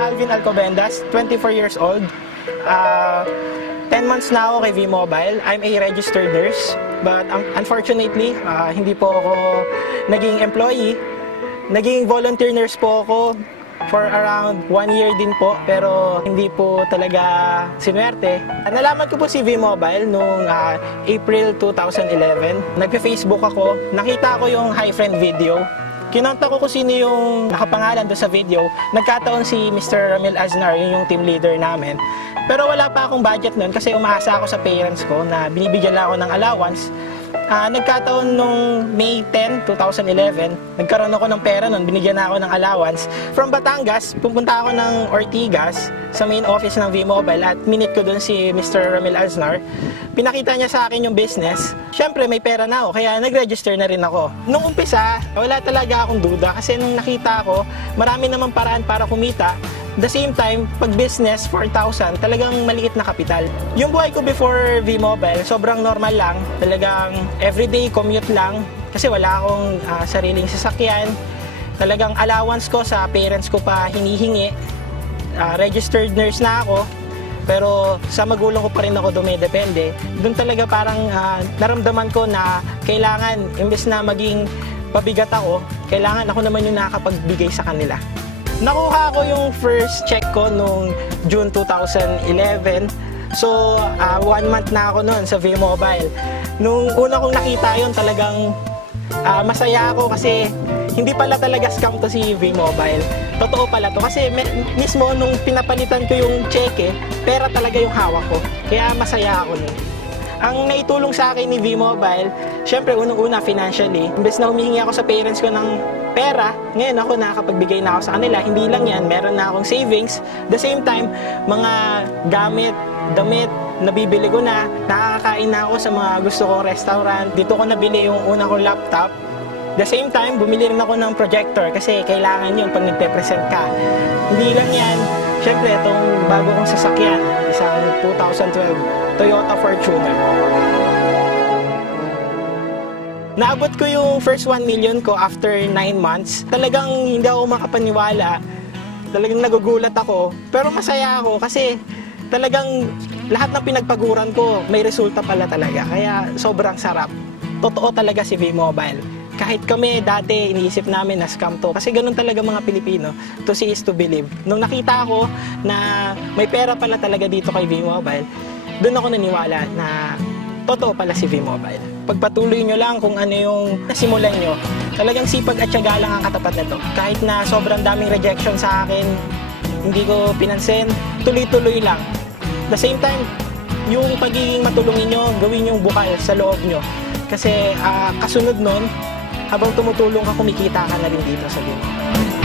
Alvin Alcobendas, 24 years old. 10 months na ako kay V-Mobile. I'm a registered nurse. But unfortunately, hindi po ako naging employee. Naging volunteer nurse po ako for around 1 year din po. Pero hindi po talaga sinuwerte. Nalaman ko po si V-Mobile noong April 2011. Nagpe-Facebook ako. Nakita ko yung Hi Friend video. Kinontak ko kung sino yung nakapangalan doon sa video. Nagkataon si Mr. Ramil Aznar, yung team leader namin. Pero wala pa akong budget noon kasi umaasa ako sa parents ko na binibigyan lang ako ng allowance. Nagkataon nung May 10, 2011, nagkaroon ako ng pera noon, binigyan na ako ng allowance. From Batangas, pupunta ako ng Ortigas sa main office ng V-Mobile at minute ko doon si Mr. Ramil Aznar. Pinakita niya sa akin yung business. Siyempre, may pera na ako, kaya nag-register na rin ako. Nung umpisa, wala talaga akong duda kasi nung nakita ko, marami namang paraan para kumita. The same time, pag business, 4,000, talagang maliit na kapital. Yung buhay ko before V-Mobile, sobrang normal lang. Talagang everyday commute lang kasi wala akong sariling sasakyan. Talagang allowance ko sa parents ko pa hinihingi. Registered nurse na ako, pero sa magulang ko pa rin ako dumidepende. Doon talaga parang naramdaman ko na kailangan, imbes na maging pabigat ako, kailangan ako naman yung nakakapagbigay sa kanila. Nakuha ko yung first check ko noong June 2011. So, 1 month na ako noon sa V-Mobile. Nung una kong nakita yun, talagang masaya ako kasi hindi pala talaga scam to si V-Mobile. Totoo pala to kasi mismo nung pinapalitan ko yung cheque, pera talaga yung hawak ko. Kaya masaya ako nun. Ang naitulong sa akin ni V-Mobile, syempre unang-una financially. Imbes na humihingi ako sa parents ko ng pera, ngayon ako nakakapagbigay na ako sa kanila. Hindi lang yan, meron na akong savings. The same time, mga gamit, damit, nabibili ko na. Nakakain na ako sa mga gusto kong restaurant. Dito ko nabili yung una kong laptop. The same time, bumili rin ako ng projector kasi kailangan yun pag nagpe-present ka. Hindi lang yan, syempre itong bago kong sasakyan, isang 2012 Toyota Fortuner. Naabot ko yung first 1 million ko after 9 months. Talagang hindi ako makapaniwala. Talagang nagugulat ako. Pero masaya ako kasi talagang lahat ng pinagpaguran ko may resulta pala talaga. Kaya sobrang sarap. Totoo talaga si V-Mobile. Kahit kami dati iniisip namin na scam to. Kasi ganun talaga mga Pilipino. To see is to believe. Nung nakita ko na may pera pala talaga dito kay V-Mobile, doon ako naniwala na totoo pala si V-Mobile. Pagpatuloy nyo lang kung ano yung nasimulan nyo. Talagang sipag at tiyaga lang ang katapat nito. Kahit na sobrang daming rejection sa akin, hindi ko pinansin, tuloy-tuloy lang. The same time, yung pagiging matulungin nyo, gawin yung bukal sa loob nyo. Kasi kasunod nun, habang tumutulong ka, kumikita ka na rin dito sa V-Mobile.